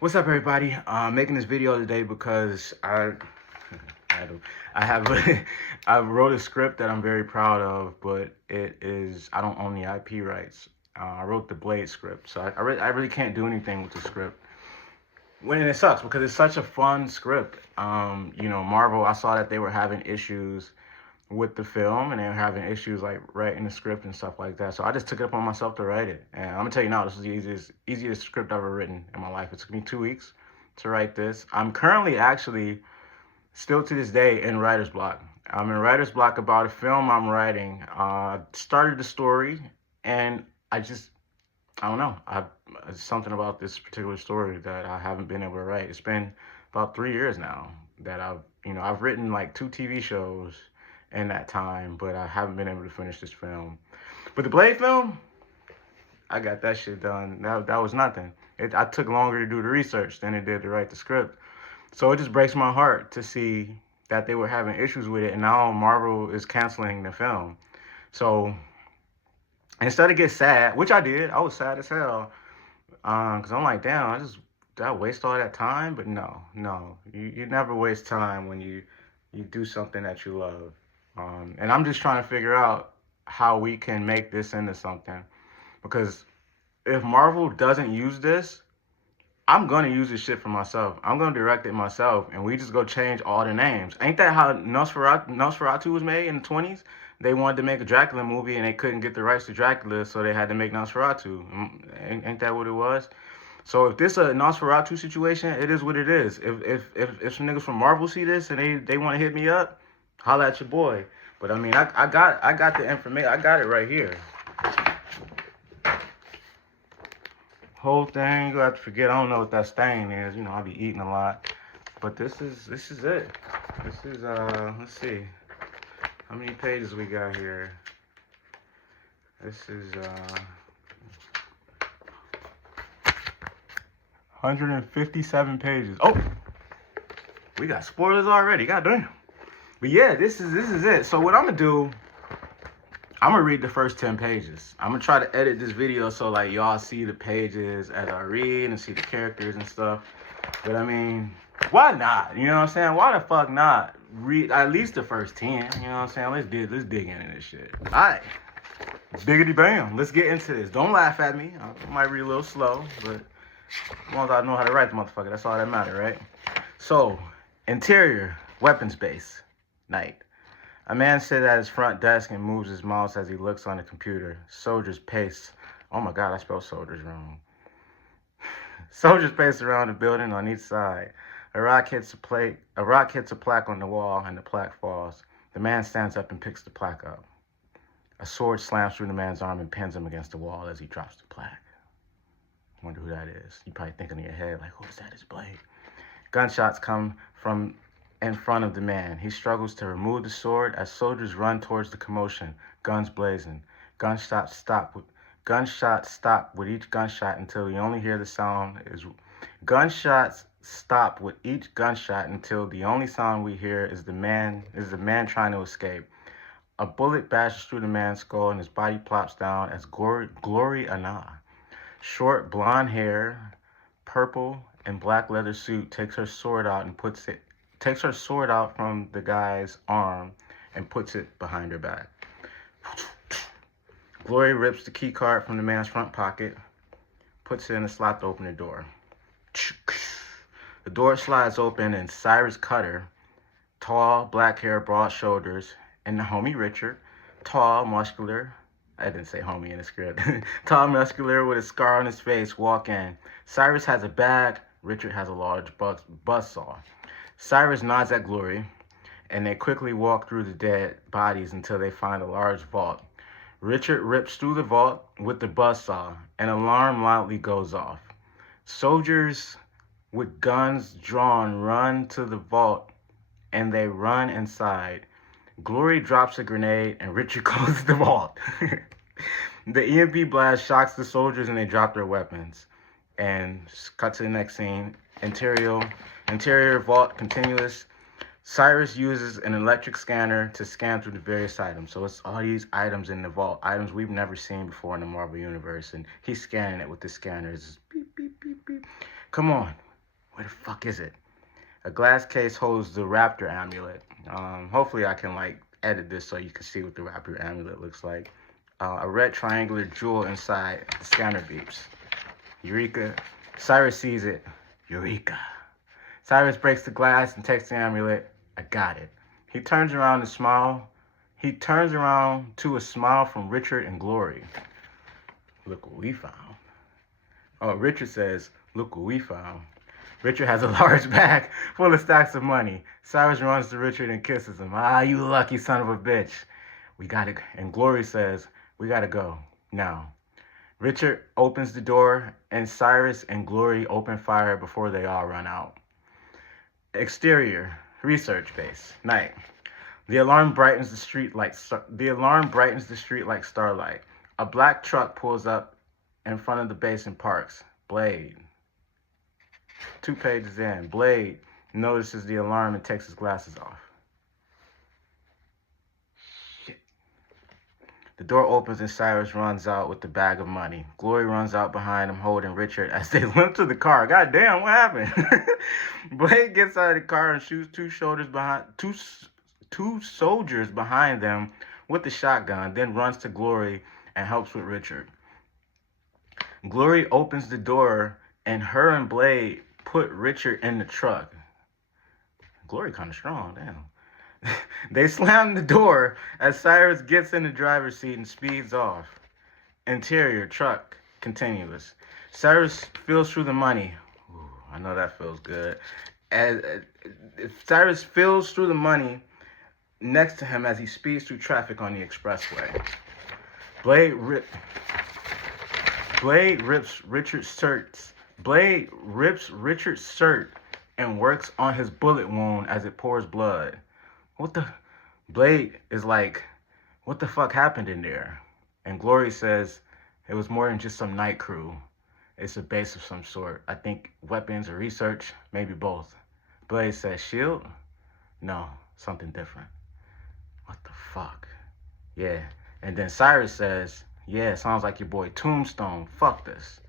What's up, everybody? I'm making this video today because I, don't- I have I wrote a script that I'm very proud of, but I don't own the IP rights. I wrote the Blade script, so I really can't do anything with the script. When it sucks because it's such a fun script. Marvel. I saw that they were having issues with the film and they were having issues like writing the script and stuff like that. So I just took it upon myself to write it. And I'm gonna tell you now, this is the easiest script I've ever written in my life. It took me 2 weeks to write this. I'm currently actually still to this day in writer's block. I'm in writer's block about a film I'm writing. Started the story and I don't know. Something about this particular story that I haven't been able to write. It's been about 3 years now that I've written like 2 TV shows in that time, but I haven't been able to finish this film. But the Blade film, I got that shit done. That was nothing. I took longer to do the research than it did to write the script. So it just breaks my heart to see that they were having issues with it, and now Marvel is canceling the film. So instead of get sad, which I did, I was sad as hell, because I'm like, damn, did I waste all that time? But no, you never waste time when you do something that you love. And I'm just trying to figure out how we can make this into something, because if Marvel doesn't use this, I'm gonna use this shit for myself. I'm gonna direct it myself, and we just go change all the names. Ain't that how Nosferatu was made in the 20s? They wanted to make a Dracula movie, and they couldn't get the rights to Dracula, so they had to make Nosferatu. Ain't that what it was? So if this a Nosferatu situation, it is what it is. If some niggas from Marvel see this and they want to hit me up, holla at your boy. But I mean, I got the information. I got it right here. Whole thing, you have to forget. I don't know what that stain is. I be eating a lot. But this is it. This is let's see. How many pages we got here? This is 157 pages. Oh, we got spoilers already. Goddamn. But yeah, this is it. So what I'm gonna do, I'm gonna read the first 10 pages. I'm gonna try to edit this video so like y'all see the pages as I read and see the characters and stuff. But I mean, why not? You know what I'm saying? Why the fuck not read at least the first 10? You know what I'm saying? Let's dig into this shit. All right, biggity bam. Let's get into this. Don't laugh at me. I might read a little slow, but as long as I know how to write the motherfucker, that's all that matters, right? So, interior, weapons base, night. A man sits at his front desk and moves his mouse as he looks on the computer. Soldiers pace. Oh my God, I spelled soldiers wrong. Soldiers pace around the building on each side. A rock hits a plaque on the wall, and the plaque falls. The man stands up and picks the plaque up. A sword slams through the man's arm and pins him against the wall as he drops the plaque. Wonder who that is. You probably thinking in your head, like, who is that? His Blade. Gunshots come from in front of the man. He struggles to remove the sword as soldiers run towards the commotion, guns blazing. Gunshots stop with each gunshot until you only hear the sound is. Gunshots stop with each gunshot until the only sound we hear is the man trying to escape. A bullet bashes through the man's skull and his body plops down as Glory Anna, short blonde hair, purple and black leather suit, takes her sword out from the guy's arm and puts it behind her back. Glory rips the key card from the man's front pocket, puts it in the slot to open the door. The door slides open and Cyrus Cutter, tall, black hair, broad shoulders, and the homie Richard, tall, muscular, I didn't say homie in the script, tall, muscular, with a scar on his face, walk in. Cyrus has a bag, Richard has a large buzzsaw. Cyrus nods at Glory, and they quickly walk through the dead bodies until they find a large vault. Richard rips through the vault with the buzzsaw. An alarm loudly goes off. Soldiers with guns drawn run to the vault, and they run inside. Glory drops a grenade, and Richard closes the vault. The EMP blast shocks the soldiers, and they drop their weapons. And cut to the next scene. Interior vault continuous. Cyrus uses an electric scanner to scan through the various items. So it's all these items in the vault, items we've never seen before in the Marvel Universe. And he's scanning it with the scanner. It's just beep, beep, beep, beep. Come on. Where the fuck is it? A glass case holds the Raptor amulet. Hopefully I can like edit this so you can see what the Raptor amulet looks like. A red triangular jewel inside. The scanner beeps. Eureka. Cyrus sees it. Eureka. Cyrus breaks the glass and takes the amulet. I got it. He turns around and smile. He turns around to a smile from Richard and Glory. Look what we found. Oh, Richard says, look what we found. Richard has a large bag full of stacks of money. Cyrus runs to Richard and kisses him. Ah, you lucky son of a bitch. We gotta, and Glory says, we gotta go, now. Richard opens the door, and Cyrus and Glory open fire before they all run out. Exterior, research base, night. The alarm brightens the street like starlight. A black truck pulls up in front of the base and parks. Blade. 2 pages in. Blade notices the alarm and takes his glasses off. Shit. The door opens and Cyrus runs out with the bag of money. Glory runs out behind him, holding Richard as they limp to the car. God damn, what happened? Blade gets out of the car and shoots two soldiers behind them with the shotgun, then runs to Glory and helps with Richard. Glory opens the door and her and Blade put Richard in the truck. Glory kind of strong, damn. They slam the door as Cyrus gets in the driver's seat and speeds off. Interior, truck, continuous. Cyrus feels through the money. Ooh, I know that feels good. As Cyrus feels through the money next to him as he speeds through traffic on the expressway. Blade rips Richard's shirt and works on his bullet wound as it pours blood. Blade is like, what the fuck happened in there? And Glory says, it was more than just some night crew. It's a base of some sort. I think weapons or research, maybe both. Blade says, shield? No, something different. What the fuck? Yeah. And then Cyrus says, yeah, sounds like your boy Tombstone. Fuck this.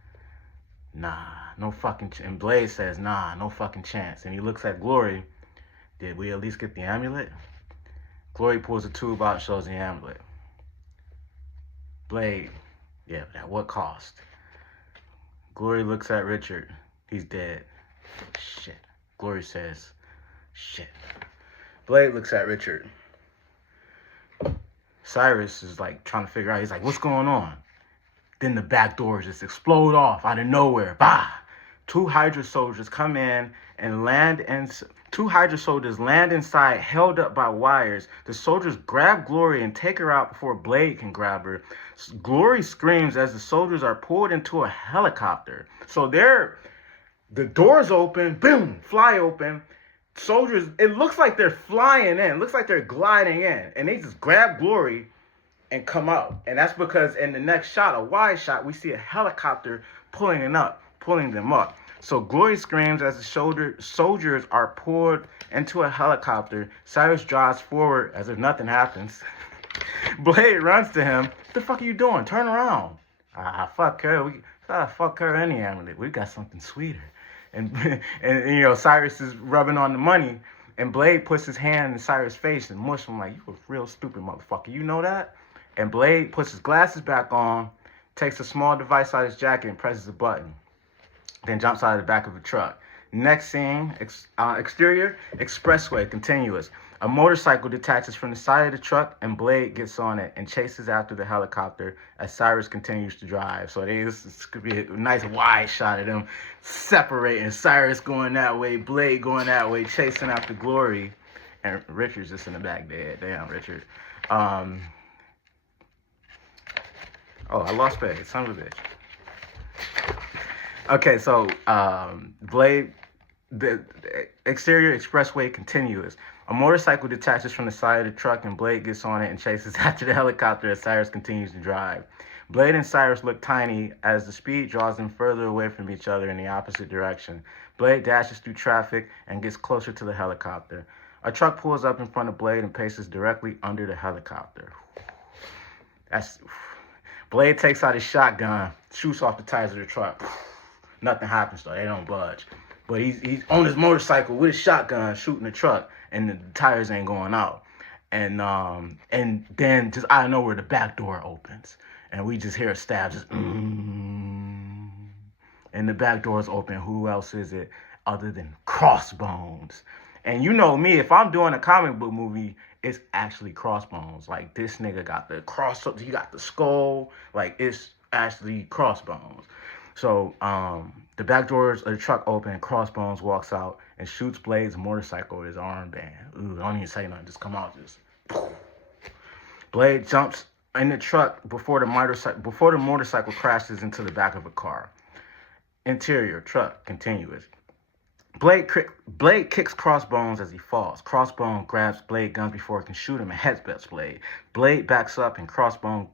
Nah, no fucking and Blade says, nah, no fucking chance. And he looks at Glory. Did we at least get the amulet? Glory pulls a tube out and shows the amulet. Blade, yeah, but at what cost? Glory looks at Richard. He's dead. Shit. Glory says, shit. Blade looks at Richard. Cyrus is like trying to figure out, he's like, what's going on? Then the back doors just explode off out of nowhere. Bah! 2 Hydra soldiers come in and land, and 2 Hydra soldiers land inside, held up by wires. The soldiers grab Glory and take her out before Blade can grab her. Glory screams as the soldiers are pulled into a helicopter. So the doors open, boom, fly open. Soldiers, it looks like they're flying in. It looks like they're gliding in. And they just grab Glory and come out. And that's because in the next shot, a wide shot, we see a helicopter pulling them up. So Glory screams as the soldiers are pulled into a helicopter. Cyrus drives forward as if nothing happens. Blade runs to him. What the fuck are you doing? Turn around. Fuck her. Fuck her any amulet. We got something sweeter. And you know, Cyrus is rubbing on the money, and Blade puts his hand in Cyrus' face and mush him like, you a real stupid motherfucker. You know that? And Blade puts his glasses back on, takes a small device out of his jacket and presses a button. Then jumps out of the back of the truck. Next scene, exterior, expressway, continuous. A motorcycle detaches from the side of the truck and Blade gets on it and chases after the helicopter as Cyrus continues to drive. So this could be a nice wide shot of them separating. Cyrus going that way, Blade going that way, chasing after Glory. And Richard's just in the back dead. Damn, Richard. Oh, I lost page. Son of a bitch. Okay, so Blade, the exterior expressway continuous. A motorcycle detaches from the side of the truck and Blade gets on it and chases after the helicopter as Cyrus continues to drive. Blade and Cyrus look tiny as the speed draws them further away from each other in the opposite direction. Blade dashes through traffic and gets closer to the helicopter. A truck pulls up in front of Blade and paces directly under the helicopter. Blade takes out his shotgun, shoots off the tires of the truck. Nothing happens though, they don't budge. But he's on his motorcycle with a shotgun shooting the truck, and the tires ain't going out. And then just out of nowhere the back door opens, and we just hear a stab, just and the back door is open. Who else is it other than Crossbones? And you know me, if I'm doing a comic book movie, it's actually Crossbones. Like, this nigga got the he got the skull. Like, it's actually Crossbones. So the back doors of the truck open, and Crossbones walks out and shoots Blade's motorcycle with his armband. Ooh, don't even say nothing, just come out, just. Blade jumps in the truck before the motorcycle crashes into the back of a car. Interior, truck, continuous. Blade kicks Crossbones as he falls. Crossbone grabs Blade guns before he can shoot him and headbutts Blade. Blade backs up and Crossbone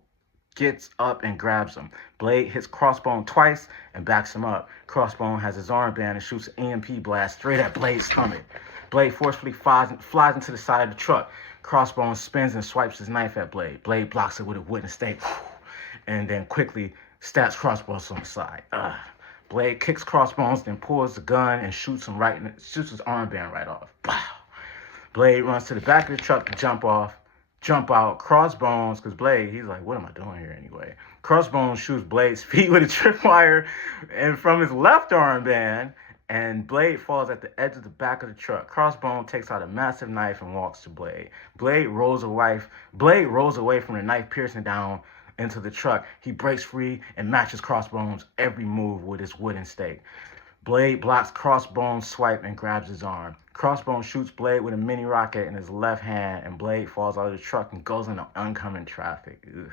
gets up and grabs him. Blade hits Crossbone twice and backs him up. Crossbone has his armband and shoots an EMP blast straight at Blade's stomach. Blade forcefully flies into the side of the truck. Crossbone spins and swipes his knife at Blade. Blade blocks it with a wooden stake and then quickly stabs Crossbones on the side. Blade kicks Crossbones, then pulls the gun and shoots his armband right off. Blade runs to the back of the truck to jump out. Crossbones, because Blade, he's like, what am I doing here anyway? Crossbones shoots Blade's feet with a tripwire and from his left armband, and Blade falls at the edge of the back of the truck. Crossbone takes out a massive knife and walks to Blade. Blade rolls away from the knife piercing down into the truck. He breaks free and matches Crossbones' every move with his wooden stake. Blade blocks Crossbones' swipe and grabs his arm. Crossbones shoots Blade with a mini rocket in his left hand, and Blade falls out of the truck and goes into oncoming traffic. Ugh.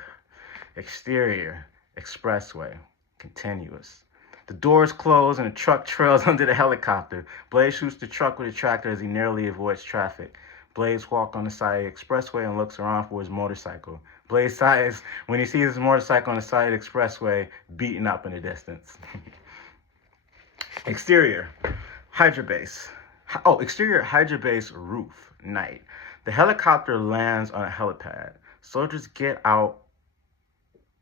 Exterior, expressway, continuous. The doors close and the truck trails under the helicopter. Blade shoots the truck with a tractor as he narrowly avoids traffic. Blades walk on the side of the expressway and looks around for his motorcycle. Blade sighs when he sees his motorcycle on the side of the expressway, beaten up in the distance. Exterior, Hydra base. Exterior Hydra base roof, night. The helicopter lands on a helipad. Soldiers get out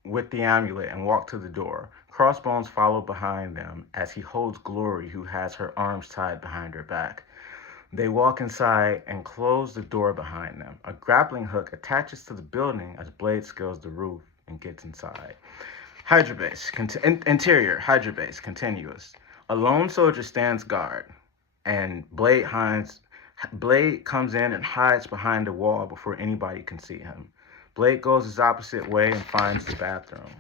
with the amulet and walk to the door. Crossbones follow behind them as he holds Glory, who has her arms tied behind her back. They walk inside and close the door behind them. A grappling hook attaches to the building as Blade scales the roof and gets inside. Hydra base, interior, Hydra base, continuous. A lone soldier stands guard, and Blade comes in and hides behind the wall before anybody can see him. Blade goes his opposite way and finds the bathroom.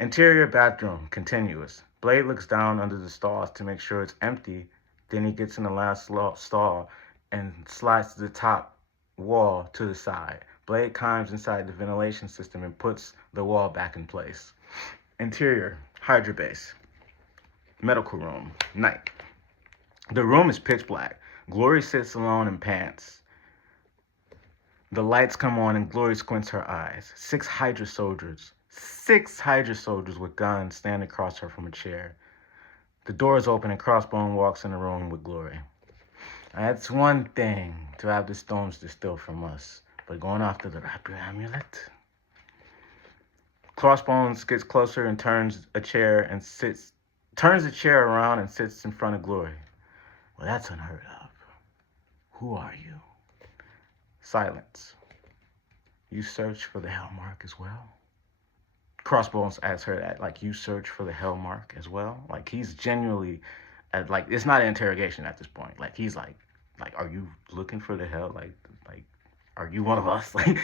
Interior bathroom, continuous. Blade looks down under the stalls to make sure it's empty. Then he gets in the last stall and slides to the top wall to the side. Blade climbs inside the ventilation system and puts the wall back in place. Interior, Hydra base. Medical room, night. The room is pitch black. Glory sits alone and pants. The lights come on and Glory squints her eyes. Six Hydra soldiers with guns stand across her from a chair. The door is open and Crossbone walks in the room with Glory. That's one thing to have the stones distilled from us, but going after the rapper amulet? Crossbones gets closer and turns the chair around and sits in front of Glory. Well, that's unheard of. Who are you? Silence. You search for the Hellmark as well? Crossbones asks her that, like, you search for the Hellmark as well? Like, he's genuinely, like, it's not an interrogation at this point. Like, he's like, are you looking for the hell? Like, are you one of us? Like,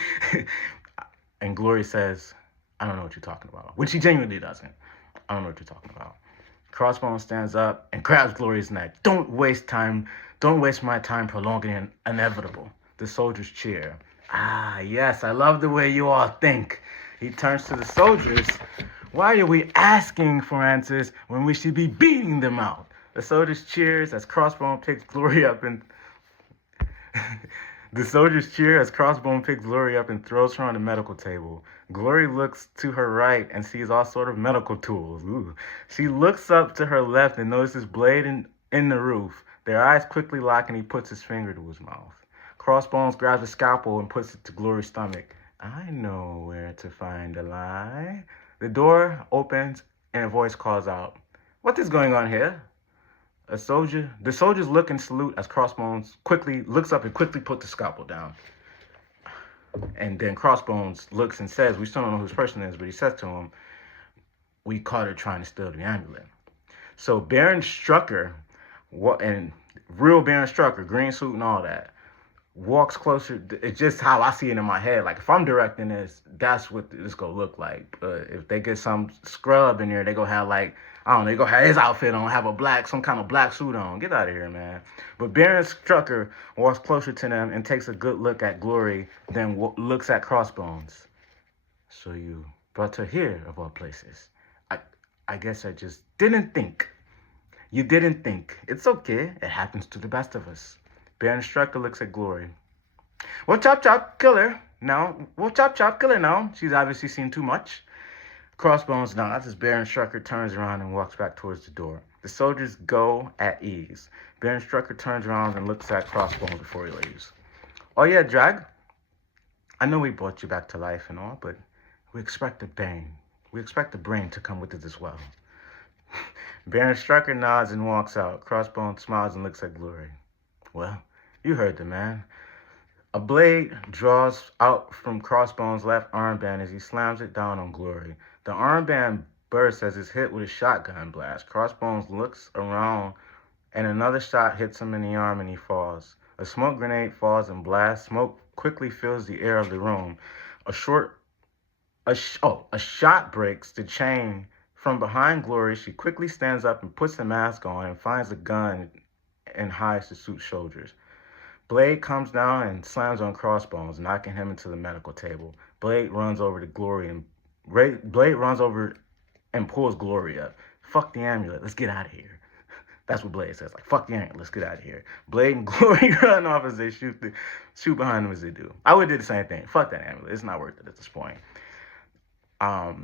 and Glory says, I don't know what you're talking about. Which he genuinely doesn't. I don't know what you're talking about. Crossbones stands up and grabs Glory's neck. Don't waste my time prolonging an inevitable. The soldiers cheer. Ah, yes, I love the way you all think. He turns to the soldiers. Why are we asking for answers when we should be beating them out? The soldiers cheers as Crossbone picks Glory up and throws her on the medical table. Glory looks to her right and sees all sort of medical tools. Ooh. She looks up to her left and notices Blade in the roof. Their eyes quickly lock and he puts his finger to his mouth. Crossbones grabs a scalpel and puts it to Glory's stomach. I know where to find a lie. The door opens and a voice calls out, What is going on here? The soldiers look and salute as Crossbones quickly looks up and quickly put the scalpel down. And then Crossbones looks and says, we still don't know who this person is, but he says to him, we caught her trying to steal the amulet. So Baron Strucker, and real Baron Strucker, green suit and all that, walks closer. It's just how I see it in my head. Like, if I'm directing this, that's what this gonna look like. But if they get some scrub in there, they gonna have, like, I don't know, they gonna have his outfit on, have some kind of black suit on. Get out of here, man. But Baron Strucker walks closer to them and takes a good look at Glory, then looks at Crossbones. So you brought her here, of all places. I guess I just didn't think. You didn't think. It's okay. It happens to the best of us. Baron Strucker looks at Glory. Well, chop chop, kill her now. Well, chop chop, kill her now. She's obviously seen too much. Crossbones nods as Baron Strucker turns around and walks back towards the door. The soldiers go at ease. Baron Strucker turns around and looks at Crossbones before he leaves. Oh yeah, Drag. I know we brought you back to life and all, but we expect the brain. We expect the brain to come with it as well. Baron Strucker nods and walks out. Crossbones smiles and looks at Glory. Well, you heard the man. A blade draws out from Crossbones' left armband as he slams it down on Glory. The armband bursts as it's hit with a shotgun blast. Crossbones looks around and another shot hits him in the arm and he falls. A smoke grenade falls and blasts. Smoke quickly fills the air of the room. A shot breaks the chain from behind Glory. She quickly stands up and puts the mask on and finds a gun and hides the suit's shoulders. Blade comes down and slams on Crossbones, knocking him into the medical table. Blade runs over to Glory and Blade runs over and pulls Glory up. Fuck the amulet, let's get out of here. That's what Blade says. Like, fuck the amulet, let's get out of here. Blade and Glory run off as they shoot behind them as they do. I would do the same thing. Fuck that amulet. It's not worth it at this point.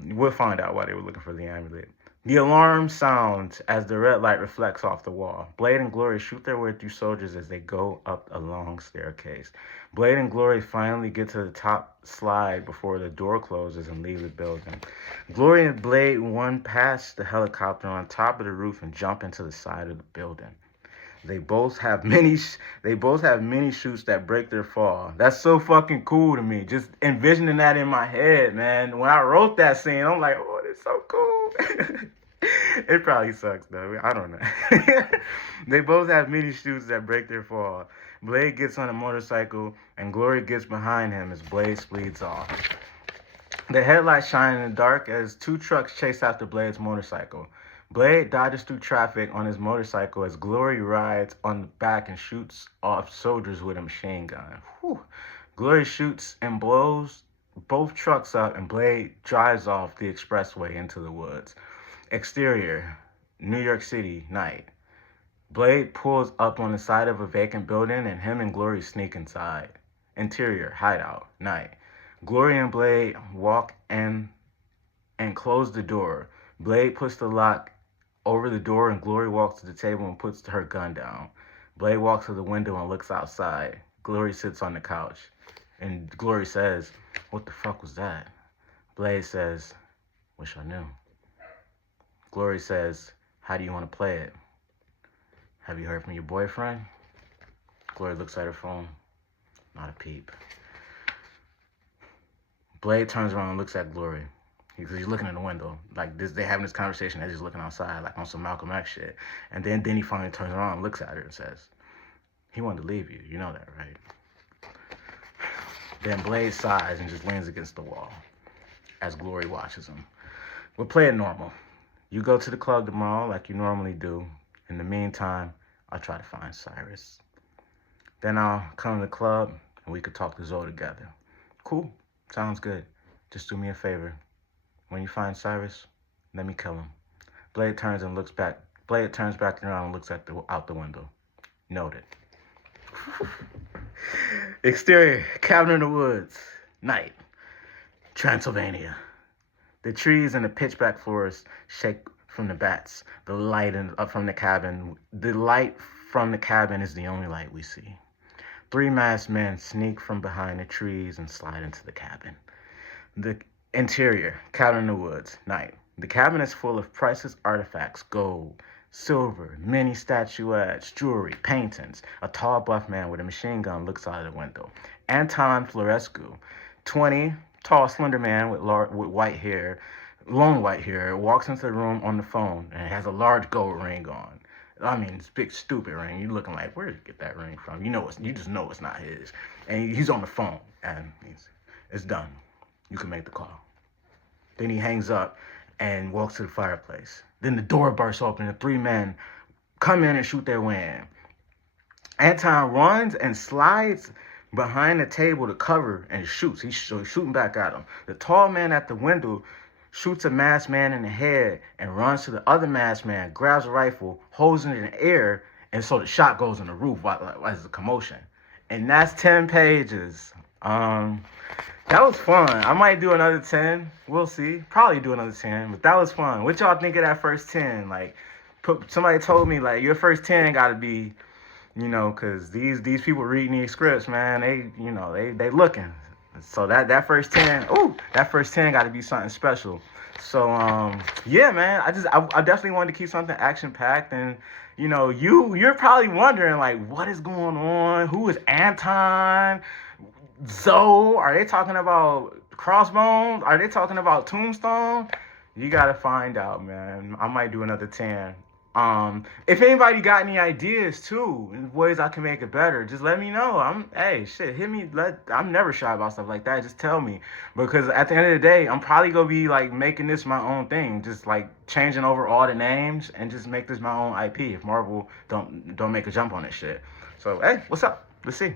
We'll find out why they were looking for the amulet. The alarm sounds as the red light reflects off the wall. Blade and Glory shoot their way through soldiers as they go up a long staircase. Blade and Glory finally get to the top slide before the door closes and leave the building. Glory and Blade run past the helicopter on top of the roof and jump into the side of the building. They both have mini chutes that break their fall. That's so fucking cool to me. Just envisioning that in my head, man. When I wrote that scene, I'm like, oh, it's so cool. It probably sucks, though. I don't know. They both have mini chutes that break their fall. Blade gets on a motorcycle, and Glory gets behind him as Blade speeds off. The headlights shine in the dark as two trucks chase after Blade's motorcycle. Blade dodges through traffic on his motorcycle as Glory rides on the back and shoots off soldiers with a machine gun. Whew. Glory shoots and blows both trucks up, and Blade drives off the expressway into the woods. Exterior, New York City, night. Blade pulls up on the side of a vacant building, and him and Glory sneak inside. Interior, hideout, night. Glory and Blade walk in and close the door. Blade puts the lock over the door, and Glory walks to the table and puts her gun down. Blade walks to the window and looks outside. Glory sits on the couch, and Glory says, "What the fuck was that?" Blade says, "Wish I knew." Glory says, "How do you want to play it? Have you heard from your boyfriend?" Glory looks at her phone. Not a peep. Blade turns around and looks at Glory. He's looking in the window. Like, they having this conversation as he's looking outside, like on some Malcolm X shit. And then he finally turns around and looks at her and says, "He wanted to leave you. You know that, right?" Then Blade sighs and just leans against the wall as Glory watches him. We'll play it normal. You go to the club tomorrow like you normally do. In the meantime, I'll try to find Cyrus. Then I'll come to the club and we could talk to Zoe together. Cool. Sounds good. Just do me a favor. When you find Cyrus, let me kill him. Blade turns back around and looks out the window. Noted. Exterior, cabin in the woods. Night. Transylvania. The trees in the pitch-black forest shake from the bats. The light from the cabin is the only light we see. 3 masked men sneak from behind the trees and slide into the cabin. The interior, cabin in the woods, night. The cabin is full of priceless artifacts, gold, silver, many statuettes, jewelry, paintings. A tall, buff man with a machine gun looks out of the window. Anton Florescu, 20, tall, slender man with white hair, long white hair, walks into the room on the phone and has a large gold ring on. I mean, this big stupid ring. You looking like, where did you get that ring from? You just know it's not his. And he's on the phone, and it's done. You can make the call. Then he hangs up and walks to the fireplace. Then the door bursts open, and 3 men come in and shoot their way in. Anton runs and slides behind the table to cover and shoots. He's shooting back at him. The tall man at the window shoots a masked man in the head and runs to the other masked man, grabs a rifle, holds it in the air, and so the shot goes on the roof while there's a commotion. And that's 10 pages. That was fun. I might do another 10. We'll see. Probably do another 10, but that was fun. What y'all think of that first 10? Like, somebody told me, like, your first 10 got to be, because these people reading these scripts, man, they looking. So that first 10, that first 10 got to be something special. So, yeah, man, I definitely wanted to keep something action-packed. And, you're probably wondering, like, what is going on? Who is Anton? Zoe? Are they talking about Crossbones? Are they talking about Tombstone? You got to find out, man. I might do another 10. If anybody got any ideas too, ways I can make it better, just let me know. Hit me. I'm never shy about stuff like that. Just tell me, because at the end of the day, I'm probably gonna be like making this my own thing, just like changing over all the names and just make this my own IP. If Marvel don't make a jump on this shit. So hey, what's up? Let's see.